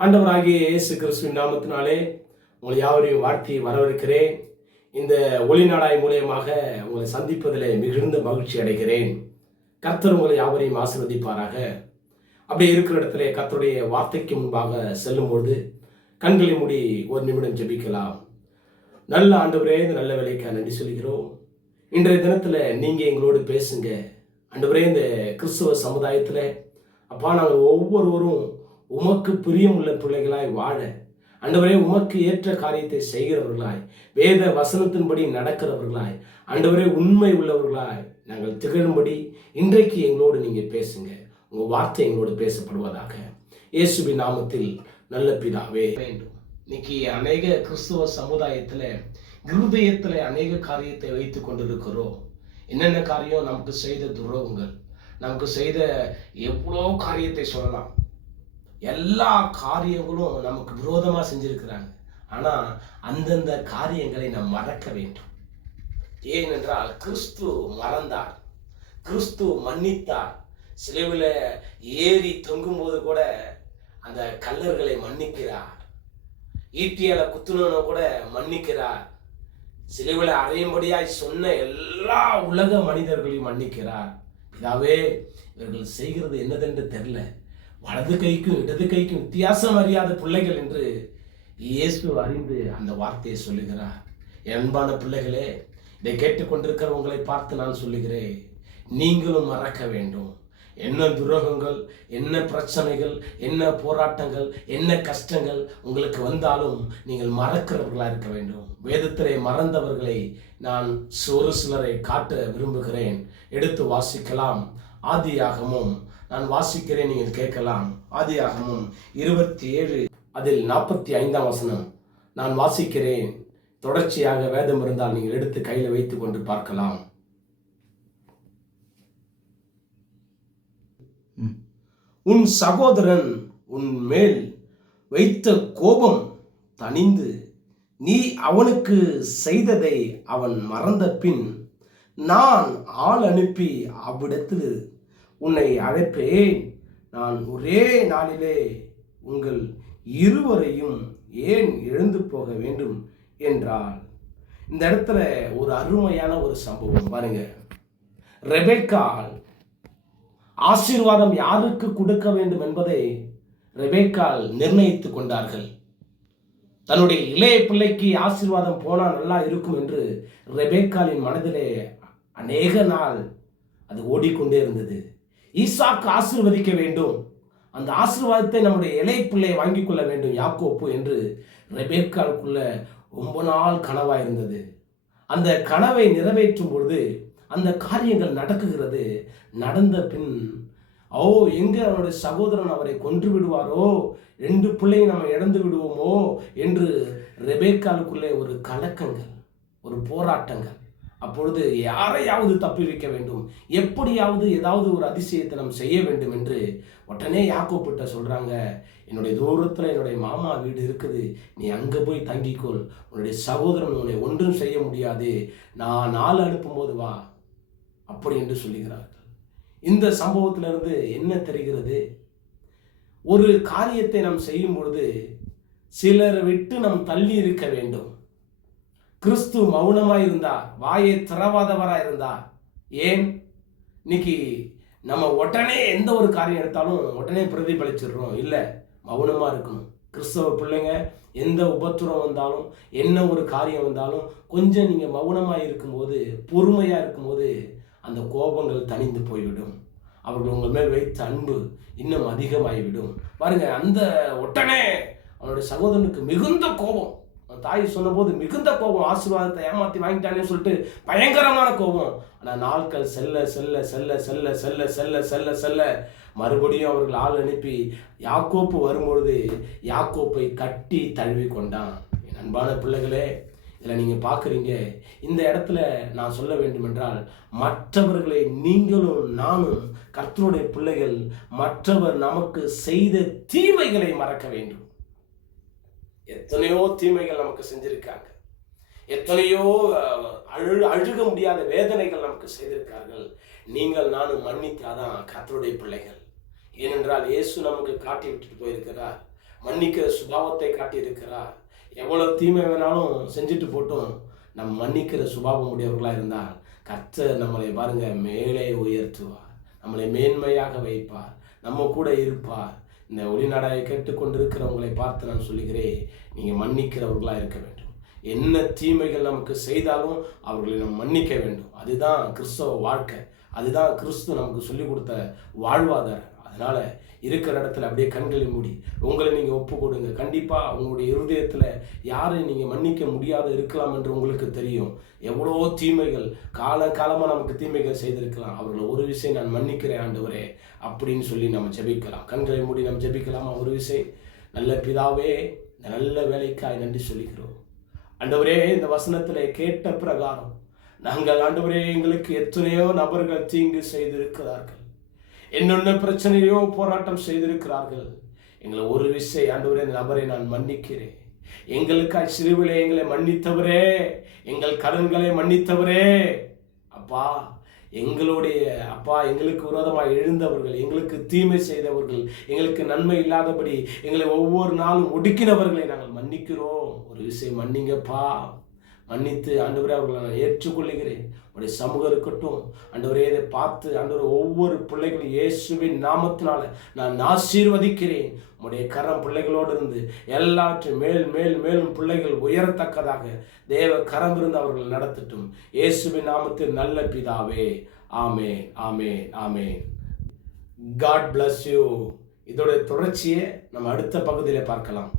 ஆண்டவராகிய இயேசு கிறிஸ்துவின் நாமத்தினாலே உங்களை யாவரையும் வாழ்த்தி வரவேற்கிறேன். இந்த ஒளிநாடாய் மூலியமாக உங்களை சந்திப்பதில் மிகுந்த மகிழ்ச்சி அடைகிறேன். கர்த்தர் உங்களை யாவரையும் ஆசீர்வதிப்பாராக. அப்படி இருக்கிற இடத்துல கர்த்தருடைய வார்த்தைக்கு முன்பாக செல்லும்பொழுது கண்களை மூடி ஒரு நிமிடம் ஜெபிக்கலாம். நல்ல ஆண்டவரே, இந்த நல்ல வேலைக்கு நன்றி சொல்கிறோம். இன்றைய தினத்தில் நீங்கள் எங்களோடு பேசுங்க ஆண்டவரே. இந்த கிறிஸ்துவ சமுதாயத்தில் அப்பா, நாங்கள் ஒவ்வொருவரும் உமக்கு பிரியமுள்ள பிள்ளைகளாய் வாழ ஆண்டவரே, உமக்கு ஏற்ற காரியத்தை செய்கிறவர்களாய், வேத வசனத்தின்படி நடக்கிறவர்களாய், ஆண்டவரே உண்மை உள்ளவர்களாய் நாங்கள் திகழும்படி இன்றைக்கு எங்களோடு நீங்கள் பேசுங்க. உங்கள் வார்த்தை எங்களோடு பேசப்படுவதாக இயேசுவின் நாமத்தில் நல்ல பிதாவே வேண்டும். இன்னைக்கு அநேக கிறிஸ்துவ சமுதாயத்தில் இருதயத்தில் அநேக காரியத்தை வைத்து கொண்டிருக்கிறோம். என்னென்ன காரியம்? நமக்கு செய்த துரோகங்கள், நமக்கு செய்த எவ்வளோ காரியத்தை சொல்லலாம். எல்லா காரியங்களும் நமக்கு விரோதமாக செஞ்சிருக்கிறாங்க. ஆனால் அந்தந்த காரியங்களை நாம் மறக்க வேண்டும். ஏனென்றால் கிறிஸ்து மறந்தார், கிறிஸ்து மன்னித்தார். சிலுவையில் ஏறி தொங்கும்போது கூட அந்த கல்லர்களை மன்னிக்கிறார். ஈட்டியால குத்துனவனை கூட மன்னிக்கிறார். சிலுவையில் அறையும்படியாய் சொன்ன எல்லா உலக மனிதர்களையும் மன்னிக்கிறார். பிதாவே, இவர்கள் செய்கிறது என்னதென்று தெரியல, வலது கைக்கும் இடது கைக்கும் வித்தியாசம் அறியாத பிள்ளைகள் என்று இயேசு அறிந்து அந்த வார்த்தையை சொல்லுகிறார். அன்பான பிள்ளைகளே, இதை கேட்டுக்கொண்டிருக்கிற உங்களை பார்த்து நான் சொல்லுகிறேன், நீங்களும் மறக்க வேண்டும். என்ன துரோகங்கள், என்ன பிரச்சனைகள், என்ன போராட்டங்கள், என்ன கஷ்டங்கள் உங்களுக்கு வந்தாலும் நீங்கள் மறக்கிறவர்களாக இருக்க வேண்டும். வேதத்திலே மறந்தவர்களை நான் ஒரு சிலரை காட்ட விரும்புகிறேன். எடுத்து வாசிக்கலாம். ஆதியாகமம் நான் வாசிக்கிறேன், நீங்கள் கேட்கலாம். ஆதியாகமம் 27 அதில் 45 வசனம் நான் வாசிக்கிறேன். தொடர்ச்சியாக வேதம் இருந்தால் நீங்கள் எடுத்து கையில் வைத்துக் கொண்டு பார்க்கலாம். உன் சகோதரன் உன் மேல் வைத்த கோபம் தணிந்து நீ அவனுக்கு செய்ததை அவன் மறந்த பின் நான் ஆள் அனுப்பி அவ்விடத்தில் உன்னை அழைப்பேன். நான் ஒரே நாளிலே உங்கள் இருவரையும் ஏன் எழுந்து போக வேண்டும் என்றால். இந்த இடத்துல ஒரு அருமையான ஒரு சம்பவம் பாருங்க. ரெபேக்காள் ஆசீர்வாதம் யாருக்கு கொடுக்க வேண்டும் என்பதை ரெபேக்காள் நிர்ணயித்து கொண்டார்கள். தன்னுடைய இளைய பிள்ளைக்கு ஆசீர்வாதம் போனால் நல்லா இருக்கும் என்று ரெபேக்காளின் மனதிலே அநேக நாள் அது ஓடிக்கொண்டே இருந்தது. ஈசாக்கு ஆசீர்வதிக்க வேண்டும், அந்த ஆசீர்வாதத்தை நம்முடைய இளைய பிள்ளையை வாங்கிக் கொள்ள வேண்டும் யாக்கோப்பு என்று ரெபேக்காளுக்குள்ள ரொம்ப நாள் கனவாக இருந்தது. அந்த கனவை நிறைவேற்றும் பொழுது அந்த காரியங்கள் நடக்குகிறது. நடந்த பின் எங்கே அவனுடைய சகோதரன் அவரை கொன்று விடுவாரோ, 2 பிள்ளையை நம்ம இழந்து விடுவோமோ என்று ரெபேக்காளுக்குள்ளே ஒரு கலக்கங்கள், ஒரு போராட்டங்கள். அப்பொழுது யாரையாவது தப்பி வைக்க வேண்டும், எப்படியாவது ஏதாவது ஒரு அதிசயத்தை நம்ம செய்ய வேண்டும் என்று உடனே யாக்கோப்பிட்ட சொல்கிறாங்க, என்னுடைய தூரத்தில் என்னுடைய மாமா வீடு இருக்குது, நீ அங்கே போய் தங்கிக்கொள், உன்னுடைய சகோதரன் உன்னை ஒன்றும் செய்ய முடியாது, நான் ஆள் அனுப்பும்போது வா அப்படி என்று சொல்லுகிறார்கள். இந்த சம்பவத்திலிருந்து என்ன தெரிகிறது? ஒரு காரியத்தை நாம் செய்யும் பொழுது சிலரை விட்டு நாம் தள்ளி இருக்க வேண்டும். கிறிஸ்து மௌனமாக இருந்தார், வாயை திறவாதவராக இருந்தார். ஏன்? இன்னைக்கு நம்ம உடனே எந்த ஒரு காரியம் எடுத்தாலும் உடனே பிரதிபலிச்சிடுறோம். இல்லை, மௌனமாக இருக்கணும். கிறிஸ்தவ பிள்ளைங்க எந்த உபத்திரம் வந்தாலும், என்ன ஒரு காரியம் வந்தாலும் கொஞ்சம் நீங்கள் மௌனமாக இருக்கும்போது, பொறுமையாக இருக்கும்போது அந்த கோபங்கள் தணிந்து போய்விடும். அவர்கள் உங்கள் மேல் வைத்த அன்பு இன்னும் அதிகமாகிவிடும். பாருங்க, அந்த உடனே அவனுடைய சகோதரனுக்கு மிகுந்த கோபம். தாய் சொன்னபோது மிகுந்த கோபம், ஆசீர்வாதத்தை ஏமாற்றி வாங்கிட்டானேன்னு சொல்லிட்டு பயங்கரமான கோபம். ஆனால் நாட்கள் செல்ல செல்ல செல்ல செல்ல செல்ல செல்ல செல்ல செல்ல மறுபடியும் அவர்கள் ஆள் அனுப்பி யாக்கோப்பு வரும்பொழுது யாக்கோப்பை கட்டி தழுவி கொண்டான். என் அன்பான பிள்ளைகளே, இதில் நீங்கள் பார்க்குறீங்க, இந்த இடத்துல நான் சொல்ல வேண்டும் என்றால், மற்றவர்களை நீங்களும் நானும் கர்த்தருடைய பிள்ளைகள் மற்றவர் நமக்கு செய்த தீமைகளை மறக்க வேண்டும். எத்தனையோ தீமைகள் நமக்கு செஞ்சிருக்காங்க, எத்தனையோ அழுக முடியாத வேதனைகள் நமக்கு செய்திருக்கார்கள். நீங்கள் நானும் மன்னித்தாதான் கர்த்தருடைய பிள்ளைகள். ஏனென்றால் இயேசு நமக்கு காட்டி விட்டுட்டு போயிருக்கிறார். மன்னிக்கிற சுபாவத்தை காட்டியிருக்கிறார். எவ்வளவு தீமை வேணாலும் செஞ்சுட்டு போட்டும் நம்ம மன்னிக்கிற சுபாவம் உடையவர்களாக இருந்தால் கர்த்தர் நம்மளை பாருங்க மேலே உயர்த்துவார், நம்மளை மேன்மையாக வைப்பார், நம்ம கூட இருப்பார். இந்த ஒளிநாடாயை கேட்டுக்கொண்டிருக்கிறவங்களை பார்த்து நான் சொல்லுகிறேன், நீங்கள் மன்னிக்கிறவர்களாக இருக்க வேண்டும். என்ன தீமைகள் நமக்கு செய்தாலும் அவர்களை நாம் மன்னிக்க வேண்டும். அதுதான் கிறிஸ்தவ வாழ்க்கை, அதுதான் கிறிஸ்து நமக்கு சொல்லிக் கொடுத்த வாழ்வாதாரம். அதனால் இருக்கிற இடத்துல அப்படியே கண்களை மூடி உங்களை நீங்கள் ஒப்பு கொடுங்க. கண்டிப்பாக உங்களுடைய இருதயத்தில் யாரை நீங்கள் மன்னிக்க முடியாத இருக்கலாம் என்று உங்களுக்கு தெரியும். எவ்வளோ தீமைகள் காலமாக நமக்கு தீமைகள் செய்திருக்கலாம். அவர்களை ஒரு விஷயம் நான் மன்னிக்கிறேன் ஆண்டவரே அப்படின்னு சொல்லி நம்ம ஜெபிக்கலாம். கண்களை மூடி நம்ம ஜெபிக்கலாமா? ஒரு விஷயம். நல்ல பிதாவே, இந்த நல்ல வேலைக்காய் நன்றி சொல்லிக்கிறோம் ஆண்டவரே. இந்த வசனத்தில் கேட்ட பிரகாரம் நாங்கள் ஆண்டவரே எங்களுக்கு எத்தனையோ நபர்கள் தீங்கு செய்திருக்கிறார்கள், என்னென்ன பிரச்சனையோ போராட்டம் செய்திருக்கிறார்கள். எங்களை ஒரு விஷயம் ஆண்டவரே, இந்த நபரை நான் மன்னிக்கிறேன். எங்களுக்காய் சிறுவிலே எங்களை மன்னித்தவரே, எங்கள் கடன்களை மன்னித்தவரே, அப்பா எங்களுடைய அப்பா எங்களுக்கு விரோதமாக எழுந்தவர்கள், எங்களுக்கு தீமை செய்தவர்கள், எங்களுக்கு நன்மை இல்லாதபடி எங்களை ஒவ்வொரு நாளும் ஒடுக்கினவர்களை நாங்கள் மன்னிக்கிறோம். ஒரு விஷயம் மன்னிங்கப்பா. மன்னித்து ஆண்டவரே அவர்களை நான் ஏற்றுக்கொள்ளுகிறேன். உடைய சமூகம் இருக்கட்டும் ஆண்டவரே, இதை பார்த்து ஆண்டவரே ஒவ்வொரு பிள்ளைகளும் இயேசுவின் நாமத்தினால நான் ஆசீர்வதிக்கிறேன். உடைய கரம் பிள்ளைகளோடு இருந்து எல்லாற்றையும் மேலும் பிள்ளைகள் உயரத்தக்கதாக தேவ கரம் இருந்து அவர்கள் நடத்தட்டும். இயேசுவின் நாமத்தில் நல்ல பிதாவே, ஆமென், ஆமென், ஆமென். God bless you. இதோட தொடர்ச்சியை நம்ம அடுத்த பகுதியில் பார்க்கலாம்.